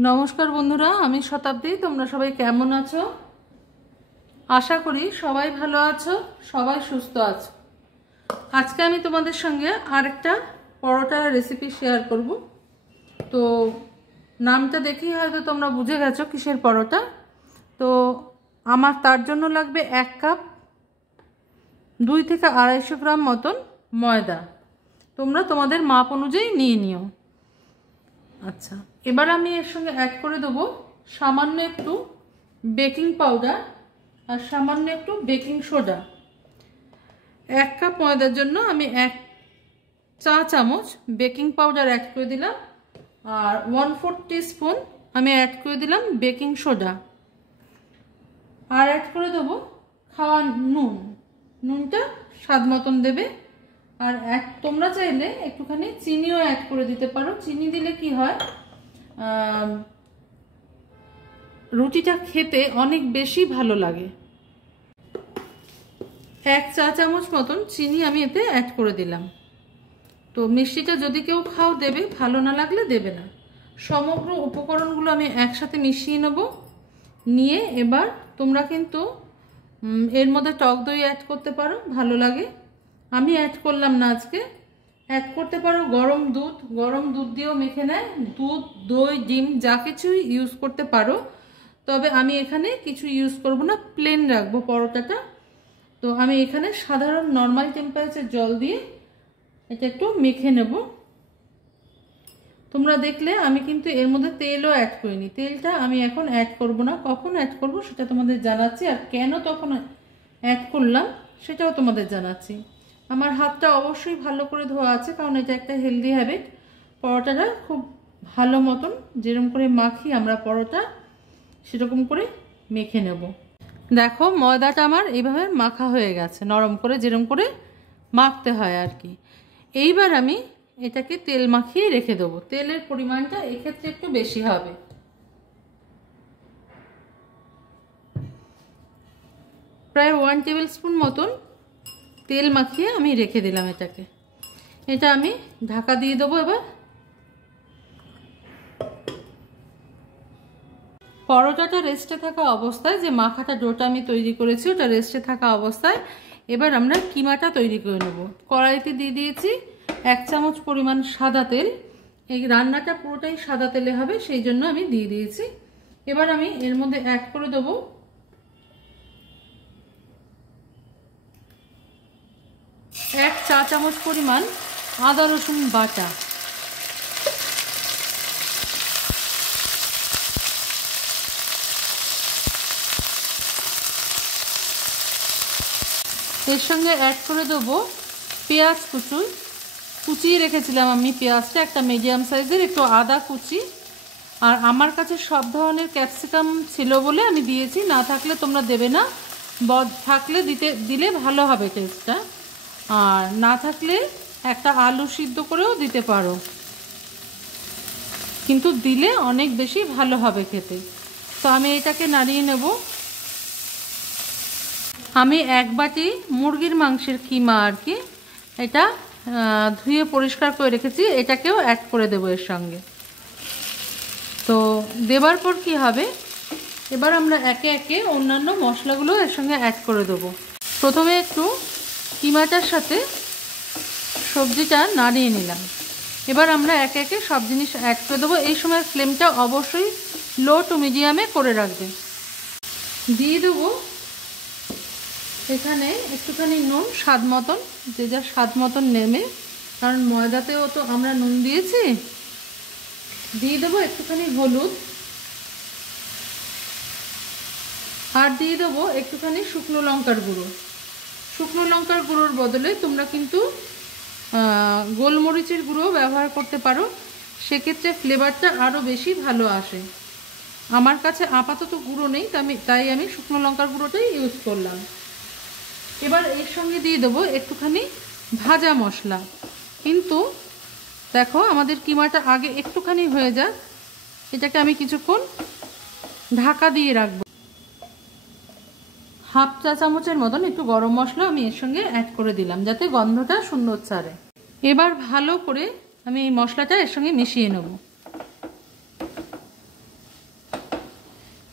नमस्कार बंधुरा आमी शताब्दी तोमरा सबाई केमन आछो आशा करी सबाई भालो आछो सबाई सुस्थ आछो। आजके आमी तोमादेर संगे आरेकटा परोटा रेसिपि शेयर करब। तो नामटा देखेई हयतो तोमरा बुझे गेछो किसेर परोटा। तो आमार तार जोन्नो लागबे 1 कप 2 থেকে 250 ग्राम मतन मयदा। तोमरा तोमादेर माप अनुयायी निये निओ। अच्छा एबार आमी एर संगे ऐड करे देबो सामान्य एकटू बेकिंग पाउडार और सामान्य एकटू बेकिंग सोडा। 1 कप मयदार जोन्नो आमी 1 चा चामच बेकिंग पाउडार ऐड करे दिलाम और 1/4 टीस्पून आमी ऐड करे दिलाम बेकिंग सोडा और ऐड करे देबो खावा नुन। नुनटा स्वाद मतन देबे और तोमरा चाइले एकटूखानी चिनिও ऐड करे दिते पारो। चिनी दिले कि हय रुटिटा खेते अनेक बेशी भालो लागे। 1 चा चामच मतन चिनी आमी एते ऐड करे दिलाम। तो मिष्टिटा जदि केउ खाओ देबे, भालो ना लागले देबे ना। समग्र उपकरणगुलो आमी एकसाथे मिशिये नेब। निये एबार तोमरा किन्तु एर मধ্যে टक दई ऐड करते पारो, भालो लागे। आमी ऐड करलाम ना आजके। ऐड करते पारो गरम दूध दिएও मेखे नेय। दूध दई डिम जा किछुई इउज करते पारो। तबे आमी एखाने किछु इउज करब ना, प्लेन राखबो परोटाटा। तो आमी एखाने साधारण नर्माल टेम्पारेचार जल दिए এটা একটু মেখে নেব। তোমরা দেখলে আমি কিন্তু এর মধ্যে তেলও অ্যাড করিনি। তেলটা আমি এখন অ্যাড করব না। কখন অ্যাড করব সেটা তোমাদের জানাচ্ছি, আর কেন তখন অ্যাড করলাম সেটাও তোমাদের জানাচ্ছি। আমার হাতটা অবশ্যই ভালো করে ধোয়া আছে, কারণ এটা একটা হেলদি হ্যাবিট। পরোটাটা খুব ভালো মতন যেরকম করে মাখি আমরা পরোটা সেরকম করে মেখে নেব। দেখো ময়দাটা আমার এইভাবে মাখা হয়ে গেছে, নরম করে যেরকম করে মাখতে হয় আর কি। এইবার আমি এটাকে তেল মাখিয়ে রেখে দেবো। তেলের পরিমাণটা এক্ষেত্রে একটু বেশি হবে। প্রায় 1 টেবিল স্পুন মতন তেল মাখিয়ে আমি রেখে দিলাম এটাকে। এটা আমি ঢাকা দিয়ে দেবো। এবার পরোটাটা রেস্টে থাকা অবস্থায়, যে মাখাটা ডোটা আমি তৈরি করেছি ওটা রেস্টে থাকা অবস্থায় এবার আমরা কিমাটা তৈরি করে নেব। কড়াইতে দিয়ে দিয়েছি 1 চামচ পরিমাণ সাদা তেল। এই রান্নাটা পুরোটাই সাদা তেলে হবে, সেই জন্য আমি দিয়ে দিয়েছি। এবার আমি এর মধ্যে অ্যাড করে দেব 1 চা চামচ পরিমাণ আদা রসুন বাটা। এর সঙ্গে অ্যাড করে দেবো পেঁয়াজ কুচিয়ে রেখেছিলাম আমি পেঁয়াজটা, একটা মিডিয়াম সাইজের। একটু আদা কুচি, আর আমার কাছে সব ধরনের ক্যাপসিকাম ছিল বলে আমি দিয়েছি। না থাকলে তোমরা দেবে না, থাকলে দিলে ভালো হবে টেস্টটা। আর না থাকলে একটা আলু সিদ্ধ করেও দিতে পারো, কিন্তু দিলে অনেক বেশি ভালো হবে খেতে। তো আমি এটাকে নাড়িয়ে নেব। আমি 1 বাটি মুরগির মাংসের কিমা আর কি, এটা ধুয়ে পরিষ্কার করে রেখেছি, এটাকেও অ্যাড করে দেবো এর সঙ্গে। তো দেবার পর কি হবে, এবার আমরা একে একে অন্যান্য মশলাগুলো এর সঙ্গে অ্যাড করে দেবো। প্রথমে একটু কিমাটার সাথে সবজিটা নাড়িয়ে নিলাম। এবার আমরা একে একে সব জিনিস অ্যাড করে দেবো। এই সময় ফ্লেমটা অবশ্যই লো টু মিডিয়ামে করে রাখবে। দিয়ে দেবো এখানে একটুখানি নুন স্বাদ মতন, যে যা স্বাদ মতন নেমে, কারণ ময়দাতেও তো আমরা নুন দিয়েছি। দিয়ে দেবো একটুখানি হলুদ, আর দিয়ে দেবো একটুখানি শুকনো লঙ্কার গুঁড়ো। শুকনো লঙ্কার গুঁড়োর বদলে তোমরা কিন্তু গোলমরিচের গুঁড়ো ব্যবহার করতে পারো, সেক্ষেত্রে ফ্লেভারটা আরও বেশি ভালো আসে। আমার কাছে আপাতত গুঁড়ো নেই, তাই আমি শুকনো লঙ্কার গুঁড়োটাই ইউজ করলাম। এবার এর সঙ্গে দিয়ে দেবো একটুখানি ভাজা মশলা। কিন্তু দেখো আমাদের কিমাটা আগে একটুখানি হয়ে যাক, এটাকে আমি কিছুক্ষণ ঢাকা দিয়ে রাখবো। 1/2 চা চামচের মতন একটু গরম মশলা আমি এর সঙ্গে অ্যাড করে দিলাম, যাতে গন্ধটা সুন্দর ছাড়ে। এবার ভালো করে আমি এই মশলাটা এর সঙ্গে মিশিয়ে নেব।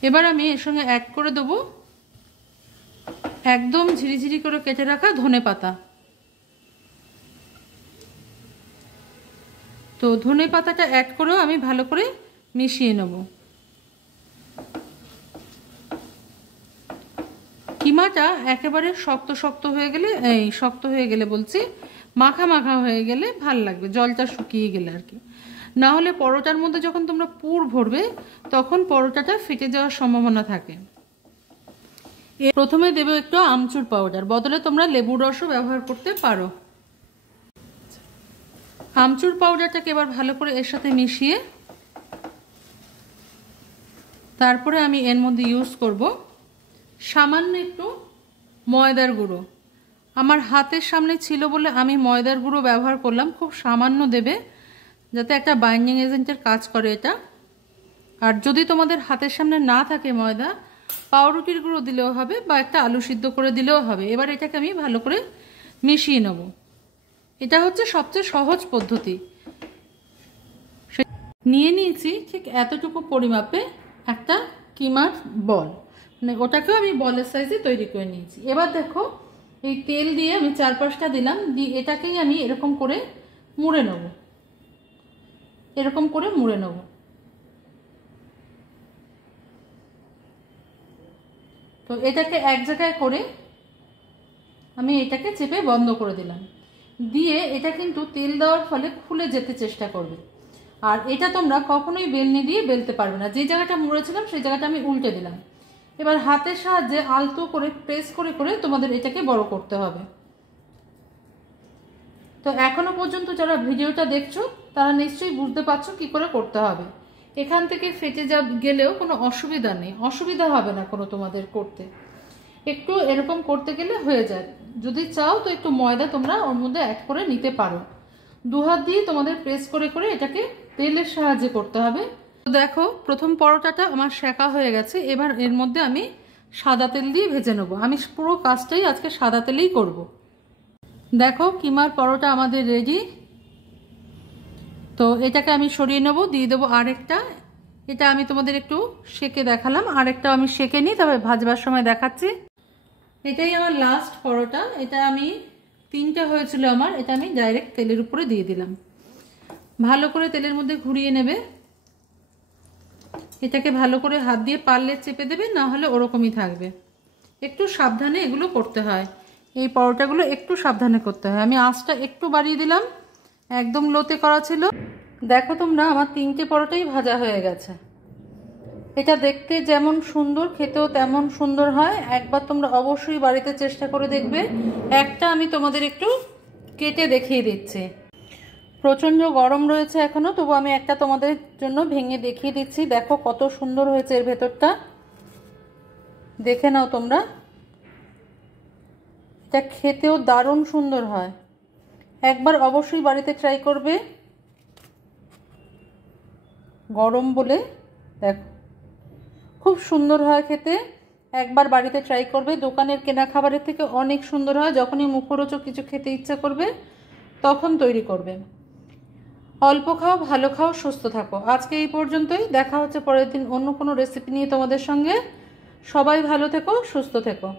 এবার আমি এর সঙ্গে অ্যাড করে দেবো একদম ঝিরিঝিরি করে কেটে রাখা ধনেপাতা। তো ধনেপাতাটা অ্যাড করেও আমি ভালো করে মিশিয়ে নেব। কিমাটা একেবারে শক্ত শক্ত হয়ে গেলে, শক্ত হয়ে গেলে বলছি, মাখা মাখা হয়ে গেলে ভাল লাগবে, জলটা শুকিয়ে গেলে আর কি। না হলে পরোটার মধ্যে যখন তোমরা পুর ভরবে তখন পরোটাটা ফেটে যাওয়ার সম্ভাবনা থাকে। প্রথমে দেবো একটু আমচুর পাউডার, বদলে তোমরা লেবুর রসও ব্যবহার করতে পারো। আমচুর পাউডারটাকে এবার ভালো করে এর সাথে মিশিয়ে তারপরে আমি এর মধ্যে ইউজ করব সামান্য একটু ময়দার গুঁড়ো। আমার হাতের সামনে ছিল বলে আমি ময়দার গুঁড়ো ব্যবহার করলাম, খুব সামান্য দেবে যাতে একটা বাইন্ডিং এজেন্টের কাজ করে এটা। আর যদি তোমাদের হাতের সামনে না থাকে ময়দা, পাউরুটির গুঁড়ো দিলেও হবে বা একটা আলু সিদ্ধ করে দিলেও হবে। এবার এটাকে আমি ভালো করে মিশিয়ে নেব। এটা হচ্ছে সবচেয়ে সহজ পদ্ধতি। নিয়ে নিয়েছি ঠিক এতটুকু পরিমাপে একটা কিমার বল, মানে ওটাকেও আমি বলের সাইজে তৈরি করে নিয়েছি। এবার দেখো এই তেল দিয়ে আমি 4-5টা দিলাম, দিয়ে এটাকেই আমি এরকম করে মুড়ে নেব, এরকম করে মুড়ে নেব। তো এটাকে এক জায়গায় করে আমি এটাকে চেপে বন্ধ করে দিলাম, দিয়ে এটা কিন্তু তেল দেওয়ার ফলে খুলে যেতে চেষ্টা করবে। আর এটা তোমরা কখনোই বেলনি দিয়ে বেলতে পারবে না। যে জায়গাটা মুড়েছিলাম সেই জায়গাটা আমি উল্টে দিলাম। এবার হাতের সাহায্যে আলতো করে প্রেস করে করে তোমাদের এটাকে বড় করতে হবে। তো এখনো পর্যন্ত যারা ভিডিওটা দেখছো তারা নিশ্চয়ই বুঝতে পারছো কি করে করতে হবে। এখান থেকে ফেটে গেলেও কোনো অসুবিধা নেই, অসুবিধা হবে না কোনো তোমাদের করতে। একটু এরকম করতে গেলে হয়ে যায়। যদি চাও তো একটু ময়দা তোমরা ওর মধ্যে অ্যাড করে নিতে পারো। দু হাত দিয়ে তোমাদের প্রেস করে করে এটাকে তেলের সাহায্যে করতে হবে। তো দেখো প্রথম পরোটাটা আমার সেকা হয়ে গেছে। এবার এর মধ্যে আমি সাদা তেল দিয়ে ভেজে নেবো। আমি পুরো কাজটাই আজকে সাদা তেলেই করব। দেখো কিমার পরোটা আমাদের রেডি। তো এটাকে আমি সরিয়ে নেবো, দিয়ে দেবো আরেকটা। এটা আমি তোমাদের একটু সেকে দেখালাম, আরেকটা আমি সেকে নিই, তবে ভাজবার সময় দেখাচ্ছি। এটাই আমার লাস্ট পরোটা। এটা আমি 3টে হয়েছিল আমার, এটা আমি ডাইরেক্ট তেলের উপরে দিয়ে দিলাম। ভালো করে তেলের মধ্যে ঘুরিয়ে নেবে। এটাকে ভালো করে হাত দিয়ে পারলে চেপে দেবে, না হলে ওরকমই থাকবে। একটু সাবধানে এগুলো করতে হয়, এই পরোটাগুলো একটু সাবধানে করতে হয়। আমি আঁচটা একটু বাড়িয়ে দিলাম, একদম লোতে করা ছিল। দেখো তোমরা আমার 3টে পরোটাই ভাজা হয়ে গেছে। এটা দেখতে যেমন সুন্দর, খেতেও তেমন সুন্দর হয়। একবার তোমরা অবশ্যই বাড়িতে চেষ্টা করে দেখবে। একটা আমি তোমাদের একটু কেটে দেখিয়ে দিচ্ছি। প্রচণ্ড গরম রয়েছে এখনো, তবু আমি একটা তোমাদের জন্য ভেঙে দেখিয়ে দিচ্ছি। দেখো কত সুন্দর হয়েছে এর ভেতরটা, দেখে নাও তোমরা। এটা খেতেও দারুণ সুন্দর হয়, একবার অবশ্যই বাড়িতে ট্রাই করবে। গরম বলে দেখো খুব সুন্দর হয় খেতে, একবার বাড়িতে ট্রাই করবে। দোকানের কেনা খাবারের থেকে অনেক সুন্দর হয়। যখনই মুখরোচক কিছু খেতে ইচ্ছা করবে তখন তৈরি করবে। অল্প খাও, ভালো খাও, সুস্থ থাকো। আজকে এই পর্যন্তই, দেখা হচ্ছে পরের দিন অন্য কোনো রেসিপি নিয়ে তোমাদের সঙ্গে। সবাই ভালো থেকো, সুস্থ থেকো।